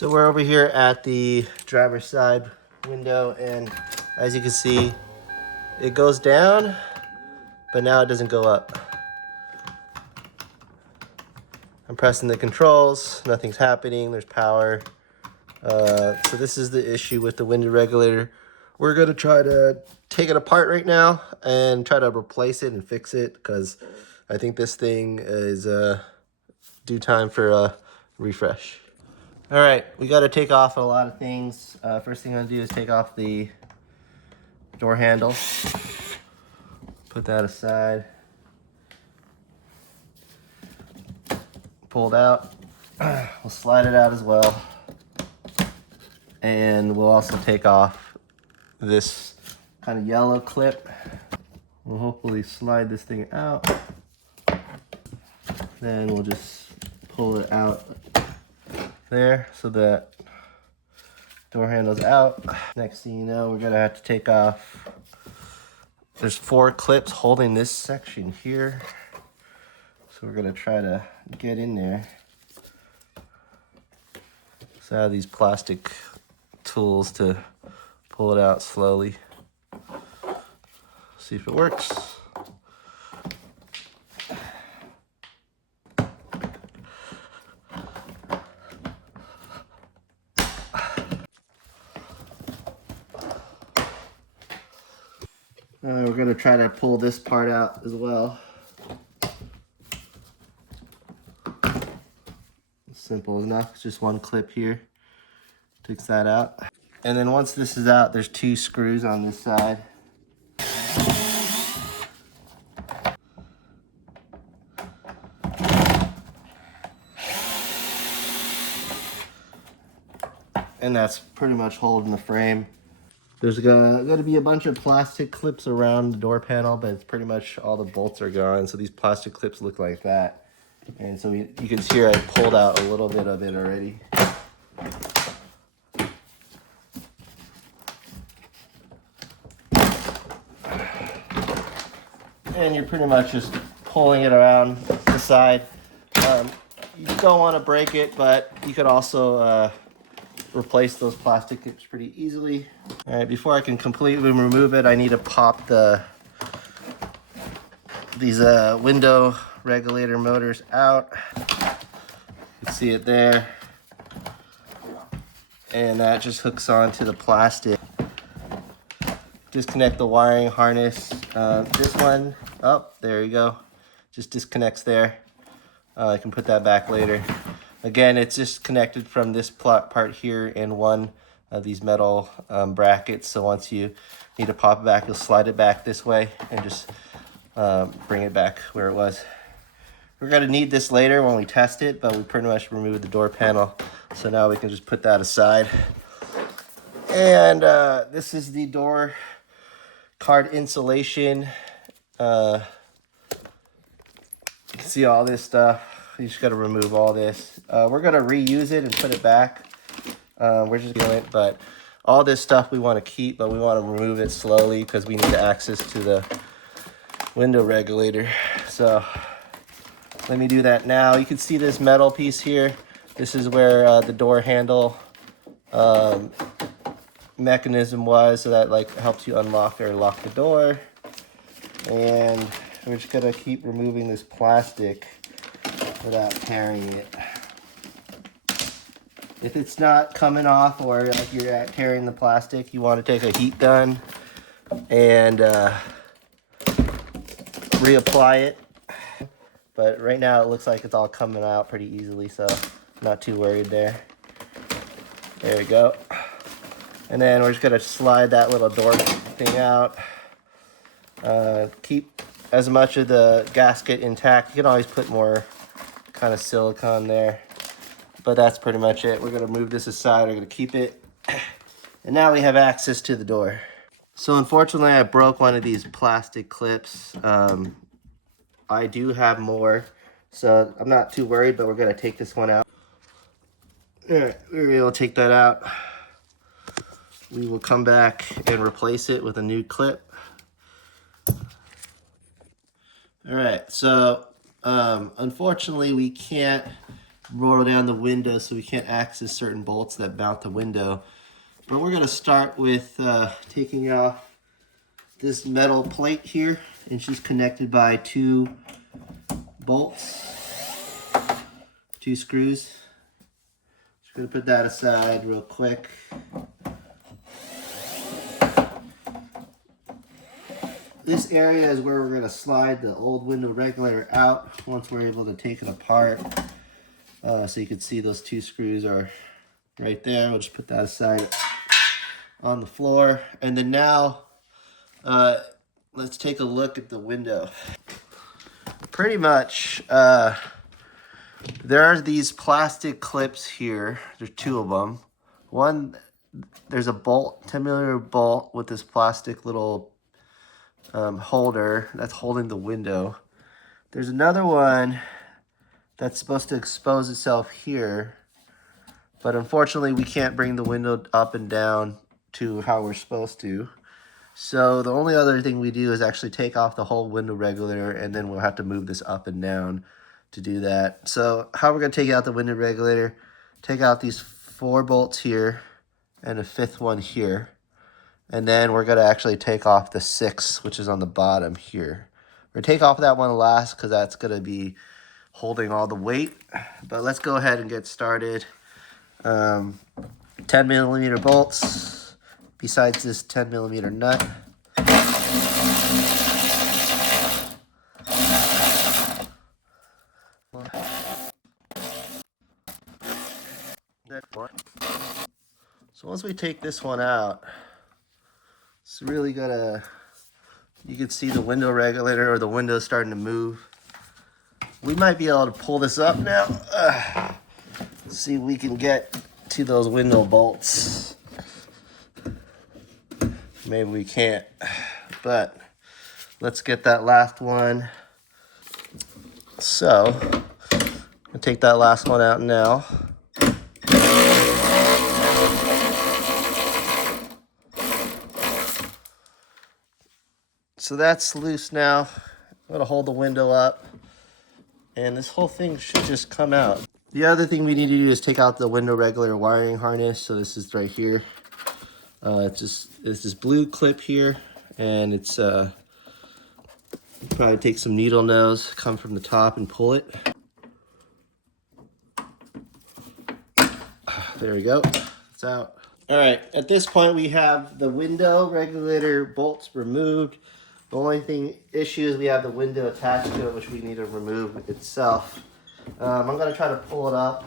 So we're over here at the driver's side window, and as you can see, it goes down, but now it doesn't go up. I'm pressing the controls, nothing's happening, there's power. So this is the issue with the window regulator. We're gonna try to take it apart right now and try to replace it and fix it, because I think this thing is due time for a refresh. All right, we got to take off a lot of things. First thing I'm gonna do is take off the door handle. Put that aside. Pulled out. We'll slide it out as well. And we'll also take off this kind of yellow clip. We'll hopefully slide this thing out. Then we'll just pull it out there so that door handle's out. Next thing you know, we're gonna have to take off. There's 4 clips holding this section here. So we're gonna try to get in there. So I have these plastic tools to pull it out slowly. See if it works. We're gonna try to pull this part out as well. Simple enough, it's just 1 clip here. Takes that out. And then once this is out, there's 2 screws on this side. And that's pretty much holding the frame. There's gonna be a bunch of plastic clips around the door panel, but it's pretty much all the bolts are gone. So these plastic clips look like that. And so you can see I pulled out a little bit of it already. And you're pretty much just pulling it around the side. You don't want to break it, but you could also replace those plastic clips pretty easily. All right, before I can completely remove it, I need to pop these window regulator motors out. You can see it there. And that just hooks onto the plastic. Disconnect the wiring harness. This one, there you go. Just disconnects there. I can put that back later. Again, it's just connected from this part here and one of these metal brackets. So once you need to pop it back, you'll slide it back this way and just bring it back where it was. We're gonna need this later when we test it, but we pretty much removed the door panel. So now we can just put that aside. And this is the door card insulation. You can see all this stuff. You just got to remove all this. We're going to reuse it and put it back. We're just doing it, but all this stuff we want to keep, but we want to remove it slowly because we need access to the window regulator. So let me do that now. You can see this metal piece here. This is where the door handle mechanism was, so that like helps you unlock or lock the door. And we're just going to keep removing this plastic without tearing it. If it's not coming off or like you're tearing the plastic, you want to take a heat gun and reapply it. But right now it looks like it's all coming out pretty easily, so I'm not too worried there. There we go. And then we're just going to slide that little door thing out. Keep as much of the gasket intact. You can always put more kind of silicone there, but that's pretty much it. We're going to move this aside. We're going to keep it. And now we have access to the door. So unfortunately, I broke one of these plastic clips. I do have more, so I'm not too worried, but we're going to take this one out. All right, we were able to take that out. We will come back and replace it with a new clip. All right, so unfortunately we can't roll down the window so we can't access certain bolts that mount the window. But we're going to start with taking off this metal plate here. It's just connected by 2 bolts, 2 screws. Just going to put that aside real quick. This area is where we're going to slide the old window regulator out once we're able to take it apart. So you can see those 2 screws are right there. We'll just put that aside on the floor. And then now, let's take a look at the window. Pretty much, there are these plastic clips here. There's 2 of them. One, there's a bolt, 10mm bolt with this plastic little holder that's holding the window. There's another one that's supposed to expose itself here, but unfortunately we can't bring the window up and down to how we're supposed to. So the only other thing we do is actually take off the whole window regulator, and then we'll have to move this up and down to do that. So how we're going to take out the window regulator, take out these 4 bolts here and a 5th one here. And then we're going to actually take off the 6, which is on the bottom here. We're going to take off that one last because that's going to be holding all the weight. But let's go ahead and get started. 10mm bolts besides this 10mm nut. So once we take this one out, it's really gonna, you can see the window regulator or the window starting to move. We might be able to pull this up now. See if we can get to those window bolts. Maybe we can't, but let's get that last one. So, I'll take that last one out now. So that's loose now. I'm gonna hold the window up, and this whole thing should just come out. The other thing we need to do is take out the window regulator wiring harness. So this is right here. It's this blue clip here, and it's probably take some needle nose, come from the top and pull it. There we go. It's out. All right. At this point, we have the window regulator bolts removed. The only issue is we have the window attached to it, which we need to remove itself. I'm going to try to pull it up,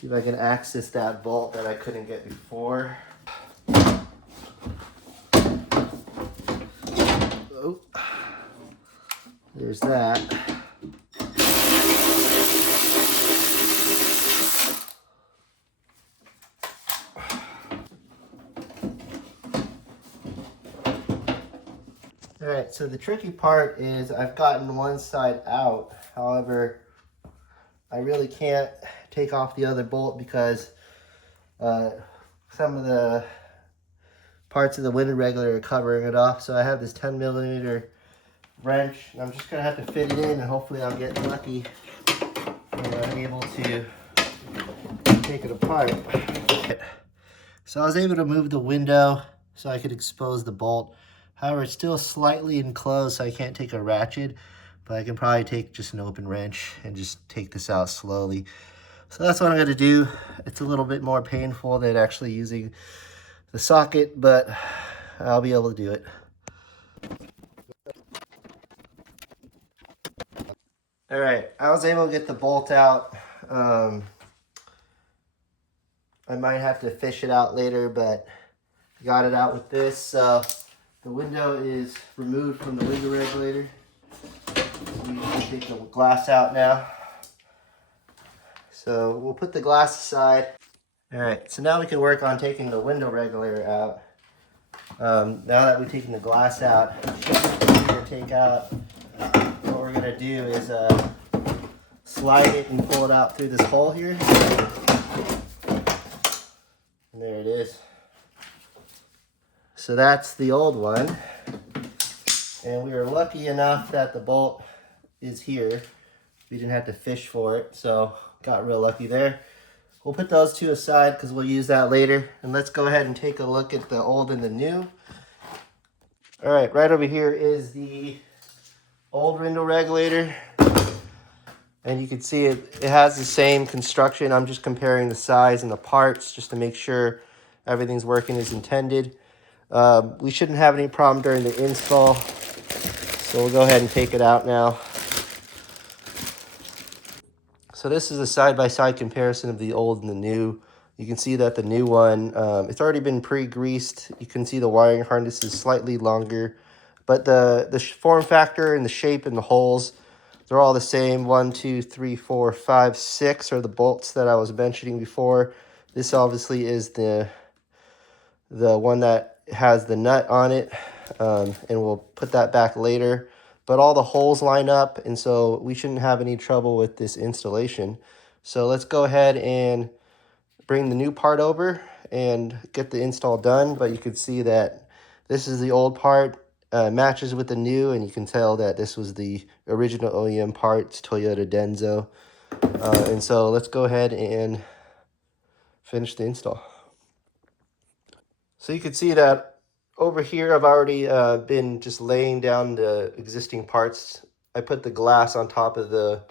see if I can access that bolt that I couldn't get before. Oh, there's that. Alright, so the tricky part is I've gotten one side out. However, I really can't take off the other bolt because some of the parts of the window regulator are covering it off. So I have this 10mm wrench, and I'm just going to have to fit it in, and hopefully I'll get lucky and I'm able to take it apart. So I was able to move the window so I could expose the bolt. However, it's still slightly enclosed, so I can't take a ratchet, but I can probably take just an open wrench and just take this out slowly. So that's what I'm going to do. It's a little bit more painful than actually using the socket, but I'll be able to do it. All right, I was able to get the bolt out. I might have to fish it out later, but got it out with this. So the window is removed from the window regulator. So we can take the glass out now. So we'll put the glass aside. All right, so now we can work on taking the window regulator out. Now that we've taken the glass out, we're going to take out, what we're going to do is slide it and pull it out through this hole here. And there it is. So that's the old one. And we were lucky enough that the bolt is here. We didn't have to fish for it. So got real lucky there. We'll put those two aside because we'll use that later. And let's go ahead and take a look at the old and the new. All right, right over here is the old window regulator. And you can see it has the same construction. I'm just comparing the size and the parts just to make sure everything's working as intended. We shouldn't have any problem during the install. So we'll go ahead and take it out now. So this is a side-by-side comparison of the old and the new. You can see that the new one, it's already been pre-greased. You can see the wiring harness is slightly longer. But the form factor and the shape and the holes, they're all the same. 1, 2, 3, 4, 5, 6 are the bolts that I was mentioning before. This obviously is the one that has the nut on it, and we'll put that back later. But all the holes line up, and so we shouldn't have any trouble with this installation. So let's go ahead and bring the new part over and get the install done. But you can see that this is the old part, matches with the new, and you can tell that this was the original OEM parts, Toyota Denso. And so let's go ahead and finish the install. So you can see that over here I've already been just laying down the existing parts. I put the glass on top of the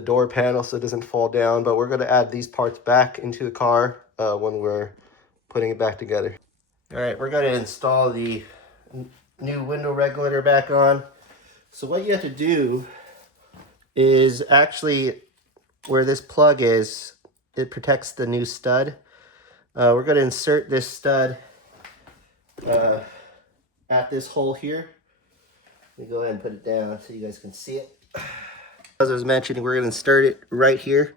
door panel so it doesn't fall down, but we're going to add these parts back into the car when we're putting it back together. All right, we're going to install the new window regulator back on. So what you have to do is actually where this plug is, it protects the new stud. We're going to insert this stud at this hole here. Let me go ahead and put it down so you guys can see it. As I was mentioning, we're going to insert it right here.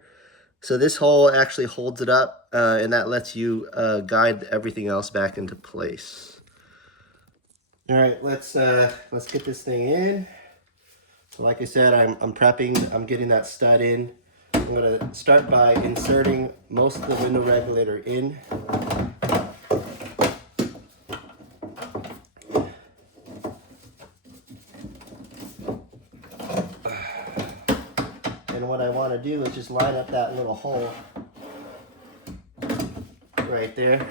So this hole actually holds it up, and that lets you guide everything else back into place. All right, let's get this thing in. So like I said, I'm prepping. I'm getting that stud in. I'm going to start by inserting most of the window regulator in. And what I want to do is just line up that little hole right there.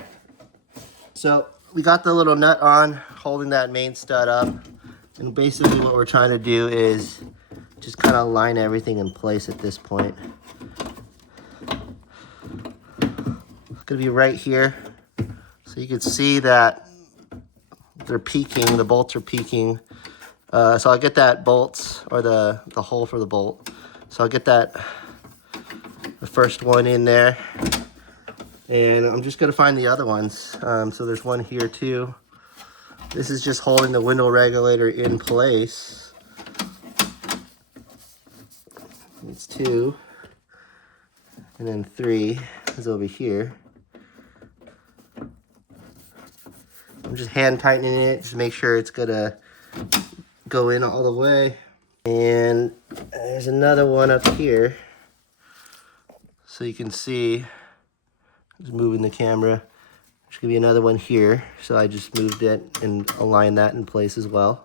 So we got the little nut on, holding that main stud up. And basically what we're trying to do is just kind of line everything in place at this point. It's going to be right here. So you can see that they're peaking, the bolts are peaking. So I'll get that bolts, or the hole for the bolt. So I'll get the first one in there. And I'm just going to find the other ones. So there's one here too. This is just holding the window regulator in place. It's 2. And then 3 is over here. I'm just hand tightening it, just make sure it's gonna go in all the way. And there's another one up here. So you can see, just moving the camera. There's gonna be another one here. So I just moved it and aligned that in place as well.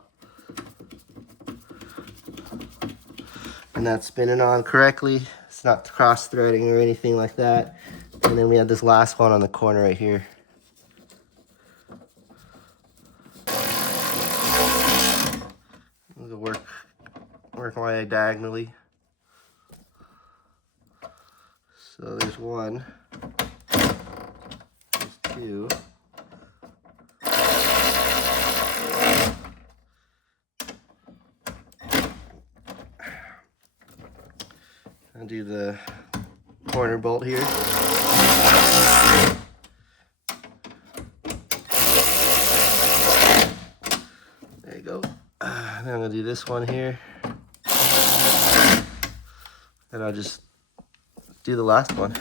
And that's spinning on correctly. It's not cross-threading or anything like that. And then we have this last one on the corner right here. Work my way diagonally. So there's 1. There's 2. I'll do the corner bolt here. There you go. Then I'm gonna do this one here. And I'll just do the last one.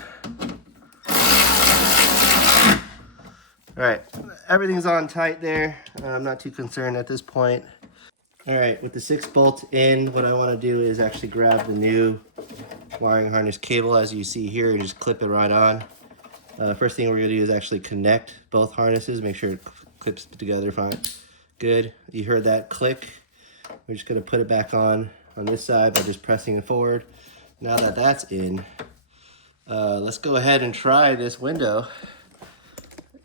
All right, everything's on tight there. I'm not too concerned at this point. All right, with the 6 bolts in, what I want to do is actually grab the new wiring harness cable, as you see here, and just clip it right on. First thing we're going to do is actually connect both harnesses, make sure it clips together fine. Good, you heard that click. We're just going to put it back on this side by just pressing it forward. Now that that's in, let's go ahead and try this window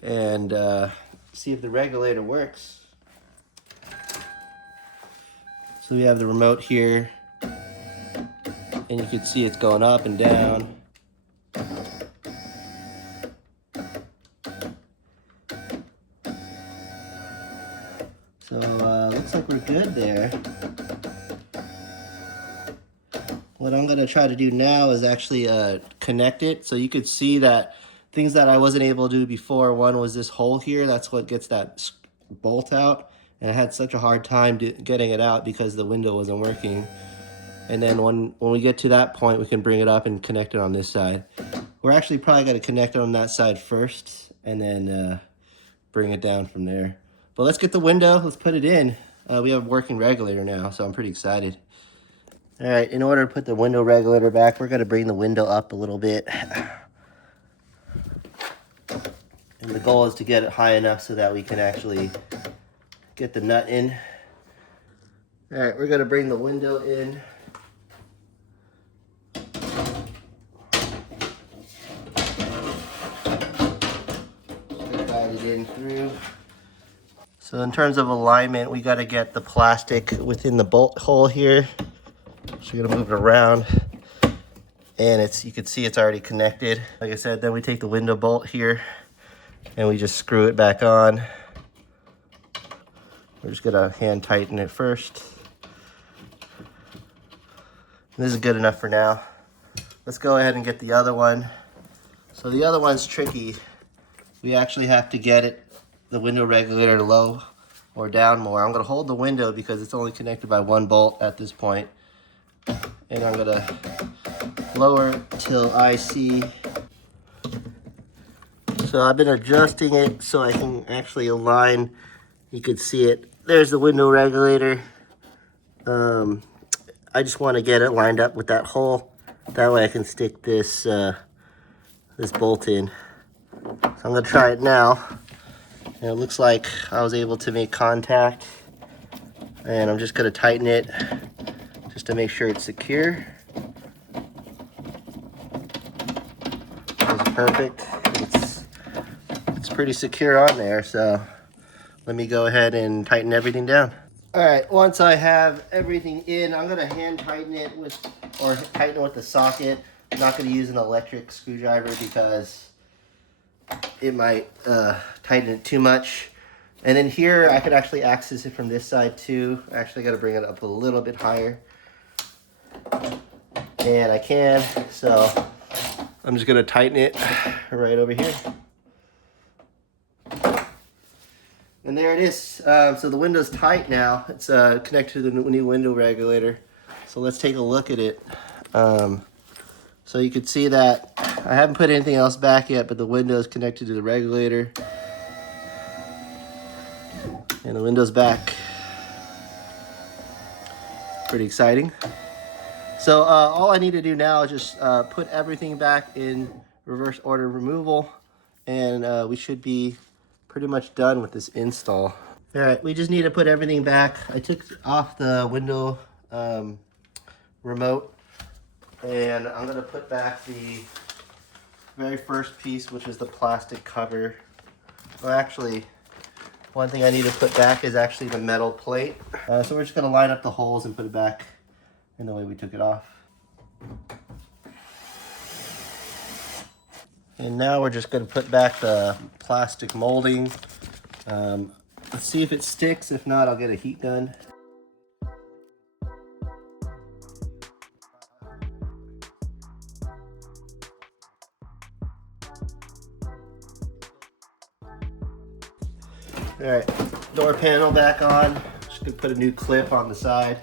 and see if the regulator works. So we have the remote here, and you can see it's going up and down. So looks like we're good there. What I'm gonna try to do now is actually connect it. So you could see that things that I wasn't able to do before, one was this hole here. That's what gets that bolt out. And I had such a hard time getting it out because the window wasn't working. And then when we get to that point, we can bring it up and connect it on this side. We're actually probably gonna connect it on that side first and then bring it down from there. But let's get the window, let's put it in. We have a working regulator now, so I'm pretty excited. All right, in order to put the window regulator back, we're gonna bring the window up a little bit. And the goal is to get it high enough so that we can actually get the nut in. All right, we're gonna bring the window in. Guide it in through. So in terms of alignment, we gotta get the plastic within the bolt hole here. So you're gonna move it around, and you can see it's already connected. Like I said, then we take the window bolt here and we just screw it back on. We're just gonna hand tighten it first. This is good enough for now. Let's go ahead and get the other one. So the other one's tricky. We actually have to get the window regulator low or down more. I'm gonna hold the window because it's only connected by one bolt at this point. And I'm gonna lower till I see. So I've been adjusting it so I can actually align. You can see it. There's the window regulator. I just want to get it lined up with that hole. That way I can stick this this bolt in. So I'm gonna try it now. And it looks like I was able to make contact. And I'm just gonna tighten it just to make sure it's secure. It's perfect. It's pretty secure on there, so let me go ahead and tighten everything down. All right, once I have everything in, I'm gonna hand tighten it tighten it with the socket. I'm not gonna use an electric screwdriver because it might tighten it too much. And then here, I could actually access it from this side too. I actually gotta bring it up a little bit higher. And I can, so I'm just gonna tighten it right over here. And there it is. So the window's tight now. It's connected to the new window regulator. So let's take a look at it. So you can see that I haven't put anything else back yet, but the window is connected to the regulator. And the window's back. Pretty exciting. So all I need to do now is just put everything back in reverse order removal, and we should be pretty much done with this install. All right, we just need to put everything back. I took off the window remote, and I'm gonna put back the very first piece, which is the plastic cover. Well, actually, one thing I need to put back is actually the metal plate. So we're just gonna line up the holes and put it back in the way we took it off. And now we're just gonna put back the plastic molding. Let's see if it sticks. If not, I'll get a heat gun. All right, door panel back on. Just gonna put a new clip on the side.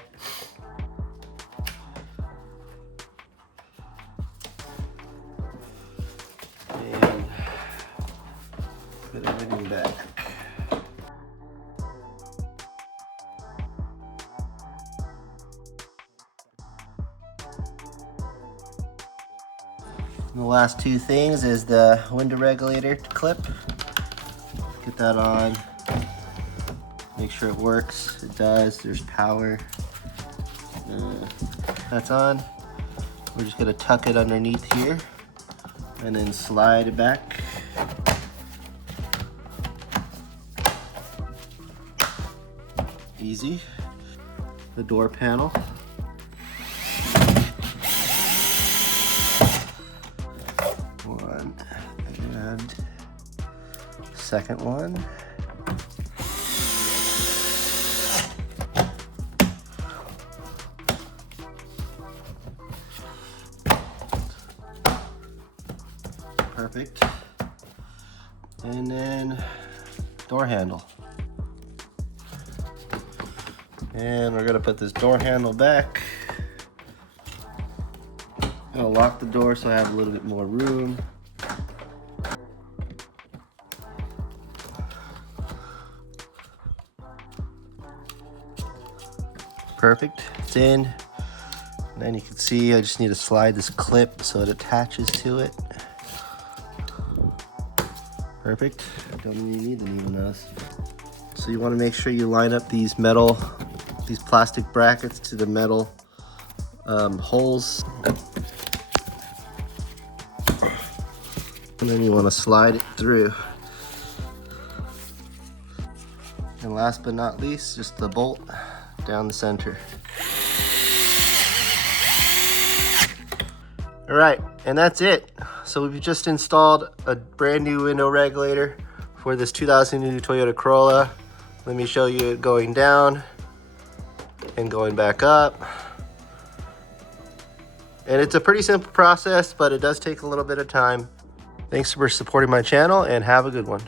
And put everything back. And the last two things is the window regulator clip. Get that on. Make sure it works. It does. There's power. That's on. We're just gonna tuck it underneath here and then slide it back. Easy. The door panel. One, and second one. Perfect. And then door handle. And we're gonna put this door handle back. Gonna lock the door so I have a little bit more room. Perfect, it's in. And then you can see I just need to slide this clip so it attaches to it. Perfect, don't even need them even those. So you wanna make sure you line up these plastic brackets to the metal holes. And then you wanna slide it through. And last but not least, just the bolt down the center. All right, and that's it. So we've just installed a brand new window regulator for this 2002 Toyota Corolla. Let me show you it going down and going back up. And it's a pretty simple process, but it does take a little bit of time. Thanks for supporting my channel and have a good one.